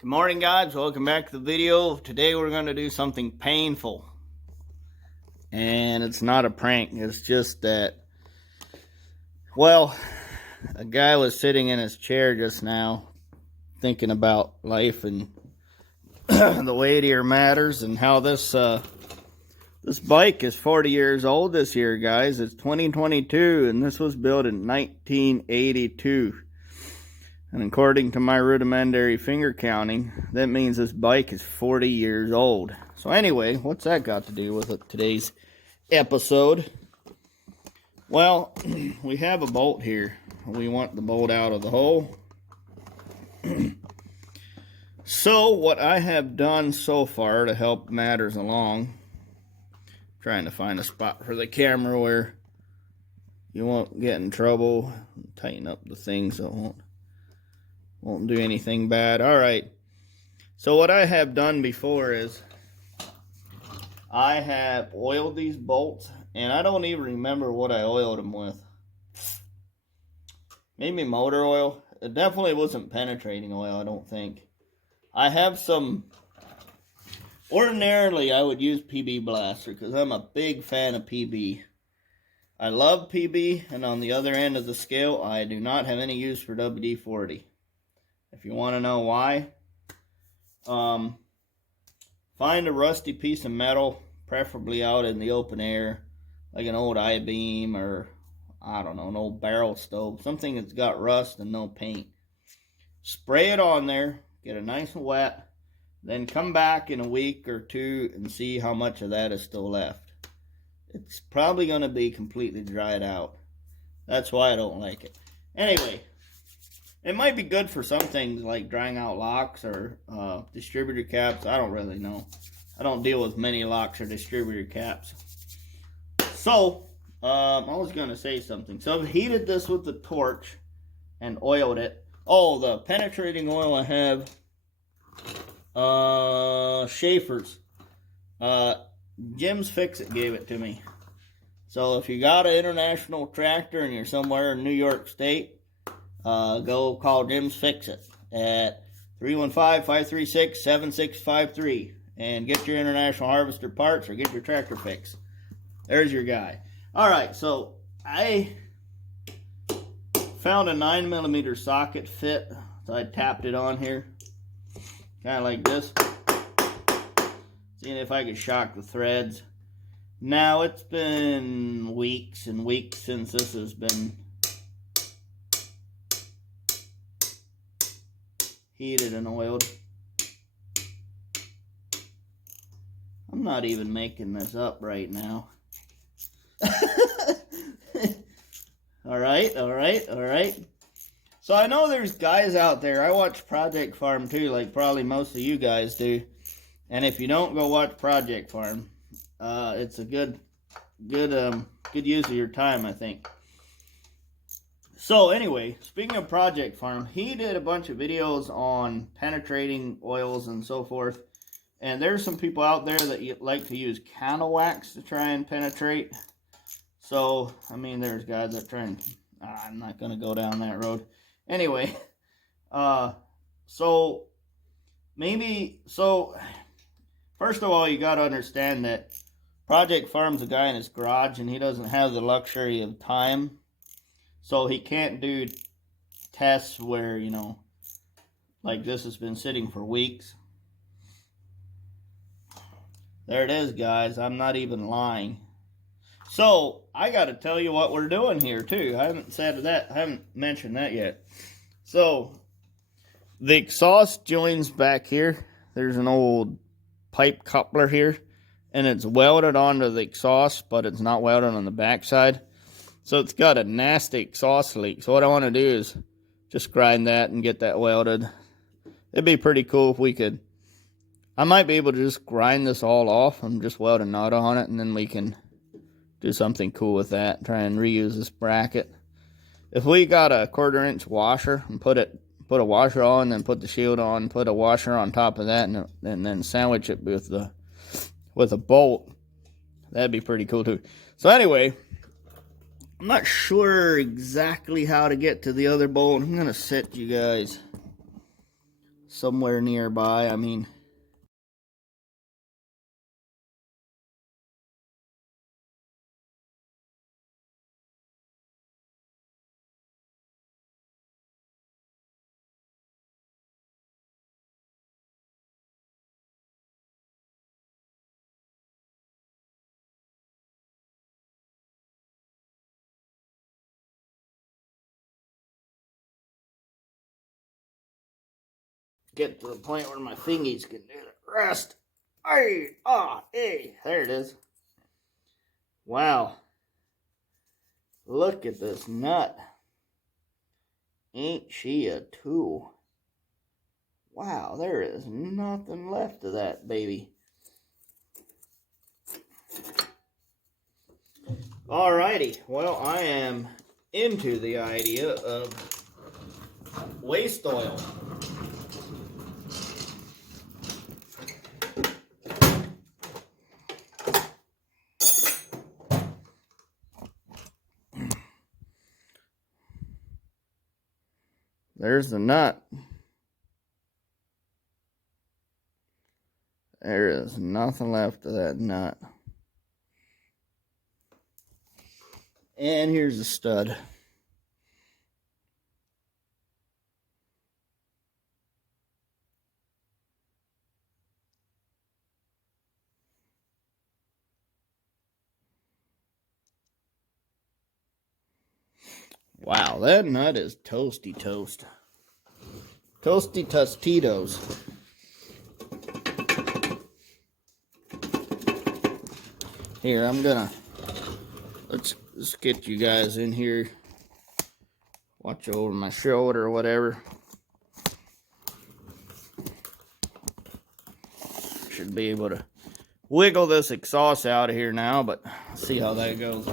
Good morning, guys. Welcome back to the video. Today we're going to do something painful. And it's not a prank. It's just that, well, a guy was sitting in his chair just now thinking about life and the weightier matters and how this bike is 40 years old this year, guys. It's 2022 and this was built in 1982. And according to my rudimentary finger counting, that means this bike is 40 years old. So anyway, what's that got to do with today's episode? Well, we have a bolt here. We want the bolt out of the hole. So what I have done so far to help matters along, trying to find a spot for the camera where you won't get in trouble, tighten up the thing so it won't do anything bad. All right. So what I have done before is I have oiled these bolts, and I don't even remember what I oiled them with. Maybe motor oil. It definitely wasn't penetrating oil, I don't think. I have some, ordinarily I would use PB Blaster because I'm a big fan of PB. I love PB, and on the other end of the scale, I do not have any use for WD-40. If you want to know why, find a rusty piece of metal, preferably out in the open air, like an old I-beam or, I don't know, an old barrel stove, something that's got rust and no paint. Spray it on there, get it nice and wet, then come back in a week or two and see how much of that is still left. It's probably going to be completely dried out. That's why I don't like it. Anyway, it might be good for some things like drying out locks or distributor caps. I don't really know. I don't deal with many locks or distributor caps. So, I was going to say something. So I've heated this with the torch and oiled it. Oh, the penetrating oil I have, Schaefer's. Jim's Fix-It gave it to me. So if you got an international tractor and you're somewhere in New York State, go call Jim's Fix-It at 315-536-7653 and get your International Harvester parts or get your tractor fixed. There's your guy. Alright, so I found a 9mm socket fit. So I tapped it on here. Kind of like this. Seeing if I could shock the threads. Now it's been weeks and weeks since this has been heated and oiled. I'm not even making this up right now. Alright. So I know there's guys out there. I watch Project Farm too, like probably most of you guys do. And if you don't, go watch Project Farm. It's a good use of your time, I think. So anyway, speaking of Project Farm, he did a bunch of videos on penetrating oils and so forth. And there's some people out there that like to use candle wax to try and penetrate. So, I mean, there's guys that try and... I'm not going to go down that road. Anyway, so, first of all, you got to understand that Project Farm's a guy in his garage, and he doesn't have the luxury of time. So he can't do tests where, you know, like this has been sitting for weeks. There it is, guys. I'm not even lying. So, I got to tell you what we're doing here, too. I haven't mentioned that yet. So, the exhaust joins back here. There's an old pipe coupler here. And it's welded onto the exhaust, but it's not welded on the backside. So it's got a nasty exhaust leak. So what I want to do is just grind that and get that welded. It'd be pretty cool if we could. I might be able to just grind this all off and just weld a nut on it, and then we can do something cool with that. Try and reuse this bracket. If we got a 1/4-inch washer and put a washer on, then put the shield on, put a washer on top of that, and then sandwich it with a bolt, that'd be pretty cool too. So anyway, I'm not sure exactly how to get to the other bolt. I'm gonna set you guys somewhere nearby. I mean, get to the point where my fingies can do the rest. Hey, hey, there it is. Wow. Look at this nut. Ain't she a tool? Wow, there is nothing left of that baby. Alrighty, well, I am into the idea of waste oil. There's the nut. There is nothing left of that nut. And here's the stud. Wow, that nut is toasty toast. Toasty Tostitos. Here, let's get you guys in here. Watch over my shoulder or whatever. Should be able to wiggle this exhaust out of here now, but see how that goes.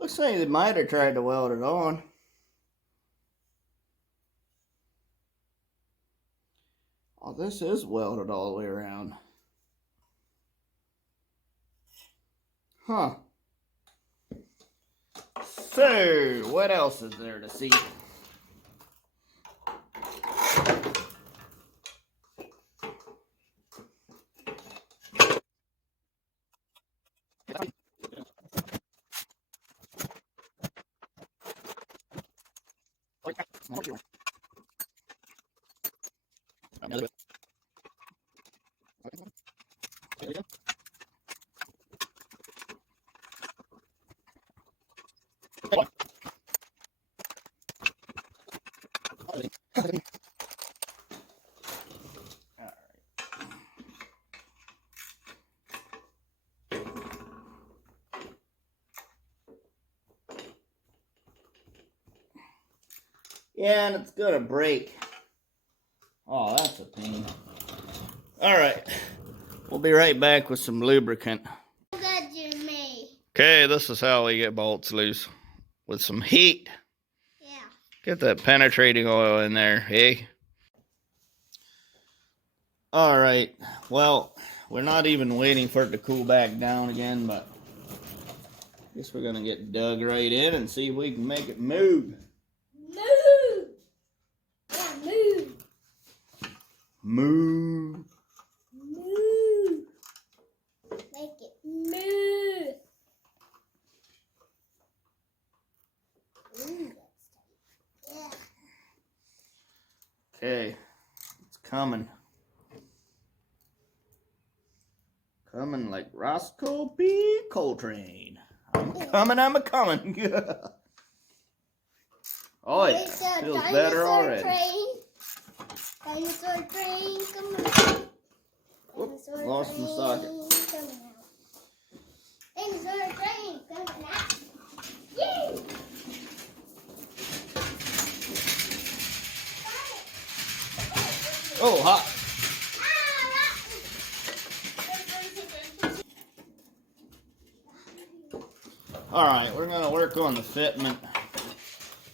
Looks like they might have tried to weld it on. Oh, this is welded all the way around. Huh. So, what else is there to see? Yeah, and it's gonna break. Oh, that's a pain. Alright, we'll be right back with some lubricant. Okay, this is how we get bolts loose. With some heat. Yeah. Get that penetrating oil in there, hey? Alright, well, we're not even waiting for it to cool back down again, but I guess we're gonna get dug right in and see if we can make it move. Move! Yeah, move! Move. Move! Make it move! Ooh, that's tight. Yeah. Okay, it's coming. Coming like Roscoe P. Coltrane. I'm a-coming. Oh yeah, feels better already. Dinosaur train, come on. Whoop. Dinosaur Lost in the socket. coming out. Dinosaur train coming out. Yay! Oh, hot. Alright, we're going to work on the fitment.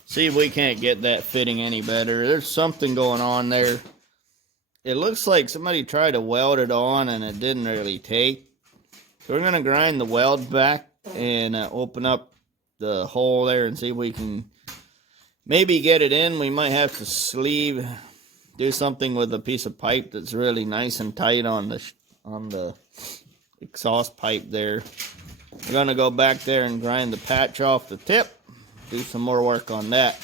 See if we can't get that fitting any better. There's something going on there. It looks like somebody tried to weld it on and it didn't really take. So we're going to grind the weld back and open up the hole there and see if we can maybe get it in. We might have to do something with a piece of pipe that's really nice and tight on the exhaust pipe there. We're going to go back there and grind the patch off the tip. Do some more work on that.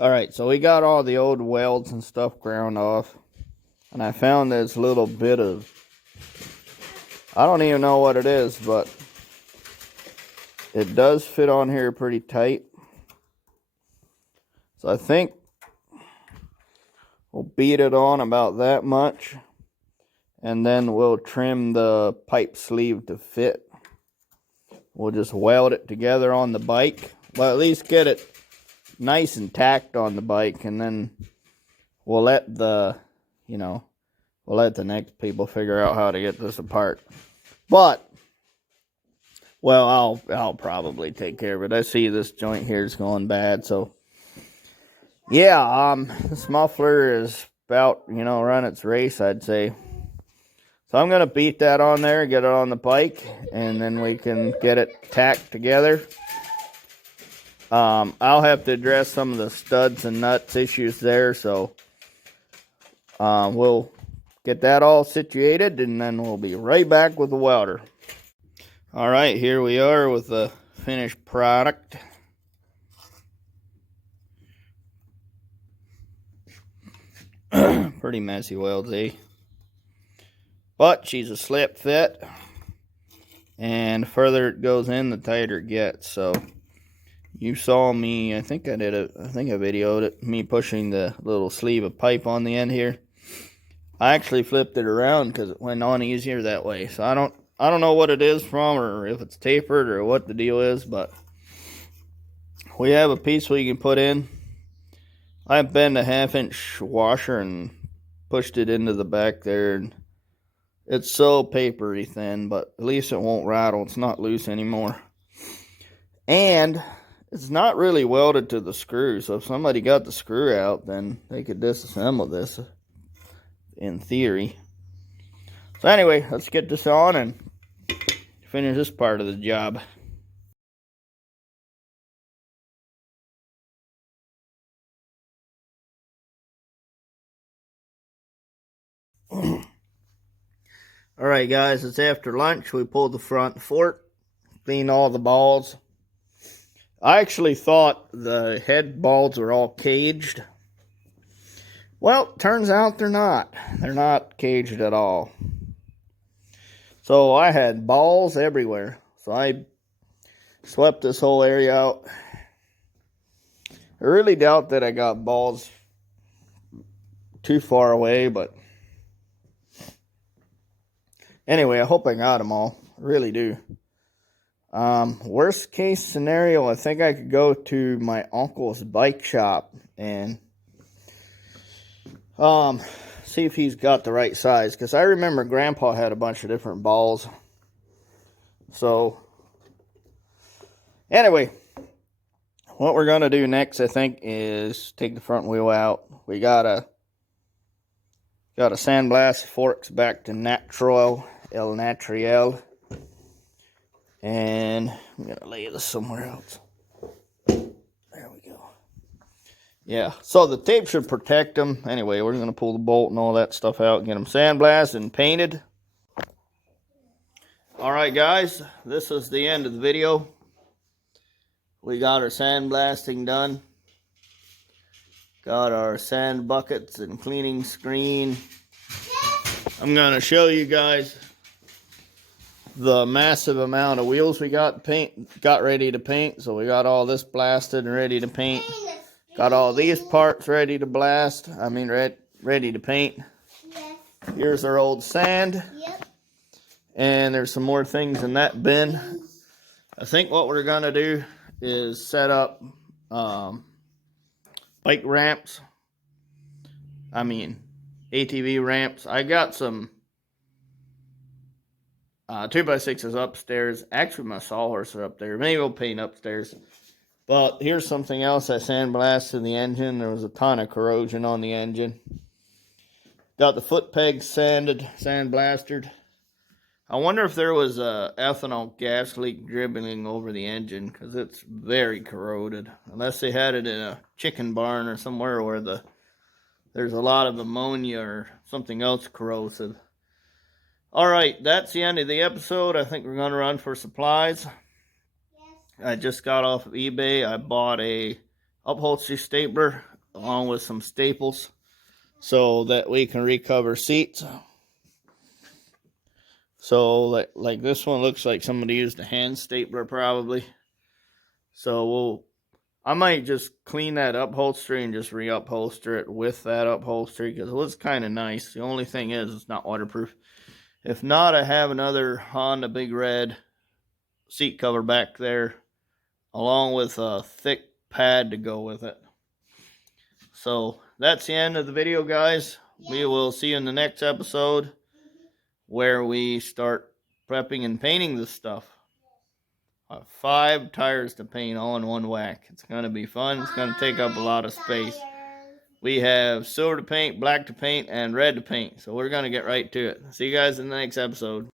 Alright, so we got all the old welds and stuff ground off. And I found this little bit of, I don't even know what it is, but it does fit on here pretty tight. So I think we'll beat it on about that much. And then we'll trim the pipe sleeve to fit. We'll just weld it together on the bike. Well, at least get it nice and tacked on the bike. And then we'll let the next people figure out how to get this apart. But, well, I'll probably take care of it. I see this joint here is going bad. So, yeah, this muffler is about, run its race, I'd say. So I'm going to beat that on there, get it on the bike, and then we can get it tacked together. I'll have to address some of the studs and nuts issues there, so we'll get that all situated, and then we'll be right back with the welder. Alright, here we are with the finished product. Pretty messy welds, eh? But she's a slip fit, and the further it goes in, the tighter it gets. So you saw me, I think I videoed it, me pushing the little sleeve of pipe on the end here. I actually flipped it around because it went on easier that way. So I don't know what it is from, or if it's tapered, or what the deal is, but we have a piece we can put in. I bent a 1/2-inch washer and pushed it into the back there, and it's so papery thin, but at least it won't rattle. It's not loose anymore. And it's not really welded to the screw, so if somebody got the screw out, then they could disassemble this, in theory. So anyway, let's get this on and finish this part of the job. Alright guys, it's after lunch. We pulled the front fork, cleaned all the balls. I actually thought the head balls were all caged. Well, turns out they're not. They're not caged at all. So I had balls everywhere. So I swept this whole area out. I really doubt that I got balls too far away, but anyway, I hope I got them all. I really do. Worst case scenario, I think I could go to my uncle's bike shop and see if he's got the right size. Because I remember Grandpa had a bunch of different balls. So, anyway, what we're going to do next, I think, is take the front wheel out. We gotta sandblast forks back to El Natural. And I'm going to lay this somewhere else. There we go. Yeah, so the tape should protect them. Anyway, we're going to pull the bolt and all that stuff out and get them sandblasted and painted. Alright guys, this is the end of the video. We got our sandblasting done. Got our sand buckets and cleaning screen. I'm going to show you guys the massive amount of wheels we got ready to paint. So we got all this blasted and ready to paint. Got all these parts ready to blast. Ready to paint. Here's our old sand. Yep. And there's some more things in that bin. I think what we're going to do is set up bike ramps. ATV ramps. I got some 2x6s upstairs. Actually, my sawhorse are up there. Maybe we'll paint upstairs. But here's something else I sandblasted the engine. There was a ton of corrosion on the engine. Got the foot pegs sandblasted. I wonder if there was a ethanol gas leak dribbling over the engine, because it's very corroded. Unless they had it in a chicken barn or somewhere where there's a lot of ammonia or something else corrosive. Alright, that's the end of the episode. I think we're going to run for supplies. Yes. I just got off of eBay. I bought a upholstery stapler along with some staples so that we can recover seats. So like this one looks like somebody used a hand stapler probably. So I might just clean that upholstery and just reupholster it with that upholstery, because it was kind of nice. The only thing is it's not waterproof. If not, I have another Honda Big Red seat cover back there, along with a thick pad to go with it. So that's the end of the video, guys. We will see you in the next episode, where we start prepping and painting this stuff. 5 tires to paint all in one whack. It's going to be fun. It's going to take up a lot of space. We have silver to paint, black to paint, and red to paint. So we're going to get right to it. See you guys in the next episode.